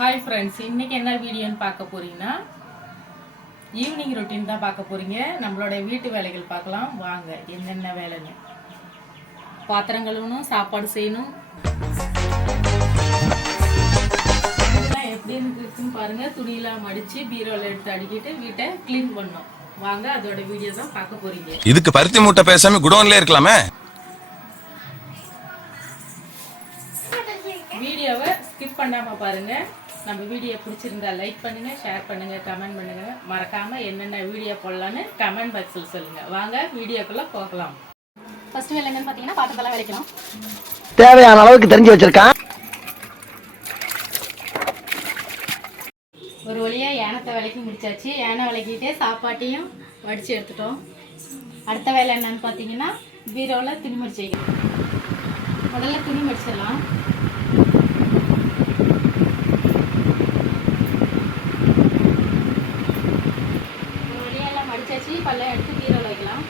Hi friends, இன்றைக்கி என்ன வீடியோன்னு பார்க்க போகிறீங்கன்னா ஈவினிங் ரொட்டீன் தான் பார்க்க போகிறீங்க. நம்மளோட வீட்டு வேலைகள் பார்க்கலாம் வாங்க. என்னென்ன வேலைன்னு பாத்திரம் கழுவணும், சாப்பாடு செய்யணும், எப்படின்னு இருக்குன்னு பாருங்கள். துணியெல்லாம் மடித்து பீரோவில் எடுத்து அடுக்கிட்டு வீட்டை க்ளீன் பண்ணோம். வாங்க, அதோட வீடியோ தான் பார்க்க போகிறீங்க. இதுக்கு பருத்தி மூட்டை பேசாம குடோன்ல இருக்கலாமே. வீடியோவை ஸ்கிப் பண்ணாமல் பாருங்கள். நம்ம வீடியோ பிடிச்சிருந்தா லைக் பண்ணுங்கள், ஷேர் பண்ணுங்கள், கமெண்ட் பண்ணுங்கள். மறக்காமல் என்னென்ன வீடியோ போடலான்னு கமெண்ட் பாக்ஸில் சொல்லுங்கள். வாங்க வீடியோக்குள்ளே போகலாம். ஃபர்ஸ்ட் வேலை என்னன்னு பார்த்தீங்கன்னா பாத்திரத்தெல்லாம் விளக்கலாம். தேவையான அளவுக்கு தெரிஞ்சு வச்சிருக்கான். ஒரு வழியாக ஏனத்தை விளக்கி முடிச்சாச்சு. ஏனை விளக்கிட்டே சாப்பாட்டையும் வடித்து எடுத்துட்டோம். அடுத்த வேலை என்னன்னு பார்த்தீங்கன்னா பீரோவில் துணி மடிச்சு வைக்கணும். முதல்ல துணி மடிச்சிடலாம். மடிச்சாச்சு, பல்ல எடுத்து பீரோவில் வைக்கலாம்.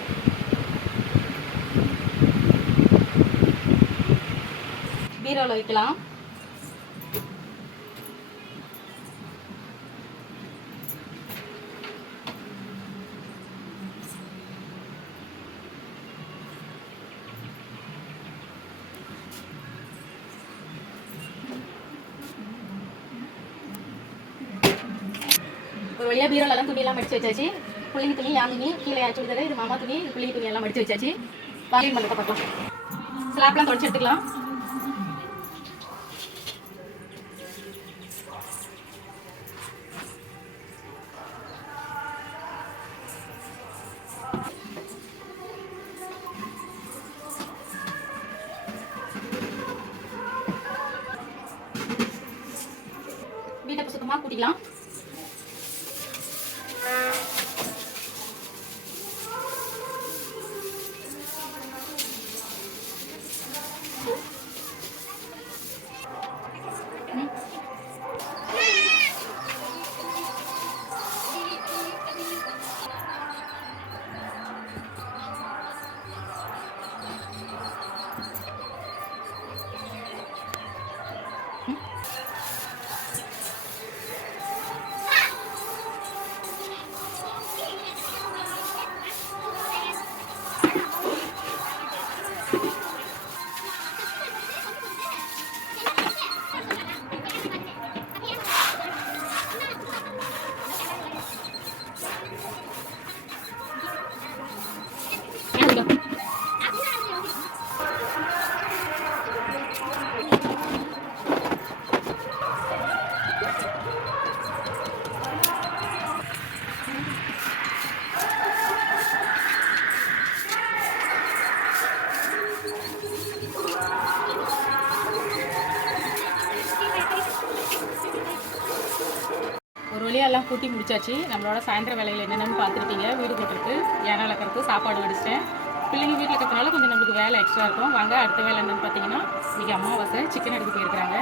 பீரோவில் வைக்கலாம். ஒரு வழியாக பீரோலெல்லாம் துணியெல்லாம் மடிச்சு வச்சாச்சு. பிள்ளைங்க துணி, யான் துணி, கீழே சுடிதாரு, இது மாமா துணி, இது பிள்ளைங்க துணி எல்லாம் மடிச்சு வச்சாச்சு. வாங்கிங் பண்ணுறத பார்க்கலாம். ஸ்லாப்லாம் தொடச்சி எடுத்துக்கலாம். வீட்டை சுத்தமாக கூட்டிக்கலாம். ஒரு வழியாக எல்லாம் கூட்டி முடிச்சாச்சு. நம்மளோட சாயந்தர வேலைகள் என்னென்னு பார்த்துருக்கீங்க. வீடு போட்டுருக்கு, ஏனை வளர்க்குறதுக்கு சாப்பாடு வடிச்சிட்டேன். பிள்ளைங்க வீட்டில் இருக்கிறதுனால கொஞ்சம் நம்மளுக்கு வேலை எக்ஸ்ட்ரா இருக்கும். வாங்க அடுத்த வேலை என்னென்னு பார்த்தீங்கன்னா இன்றைக்கி அமாவாசை, சிக்கன் எடுத்து போயிருக்கிறாங்க.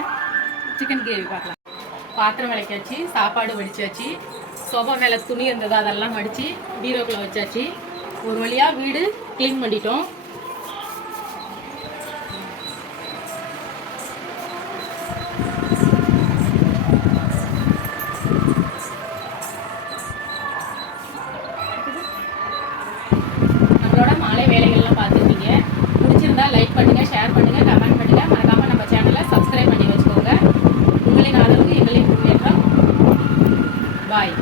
சிக்கன் கிரேவி பார்க்கலாம். பாத்திரம் விளக்காச்சு, சாப்பாடு வடிச்சாச்சு, சோபா மேலே துணி இருந்தது அதெல்லாம் மடித்து பீரோக்குள்ளே வச்சாச்சு. ஒரு வழியாக வீடு க்ளீன் பண்ணிட்டோம். நம்மளோட மாலை வேலைகள்லாம் பார்த்துருக்கீங்க. பிடிச்சிருந்தா லைக் பண்ணுங்கள், ஷேர் பண்ணுங்கள், கமெண்ட் பண்ணுங்கள். மறக்காமல் நம்ம சேனலை சப்ஸ்கிரைப் பண்ணி வச்சுக்கோங்க. உங்களின் ஆதரவு எங்களின் முன்னேற்றம். பாய்.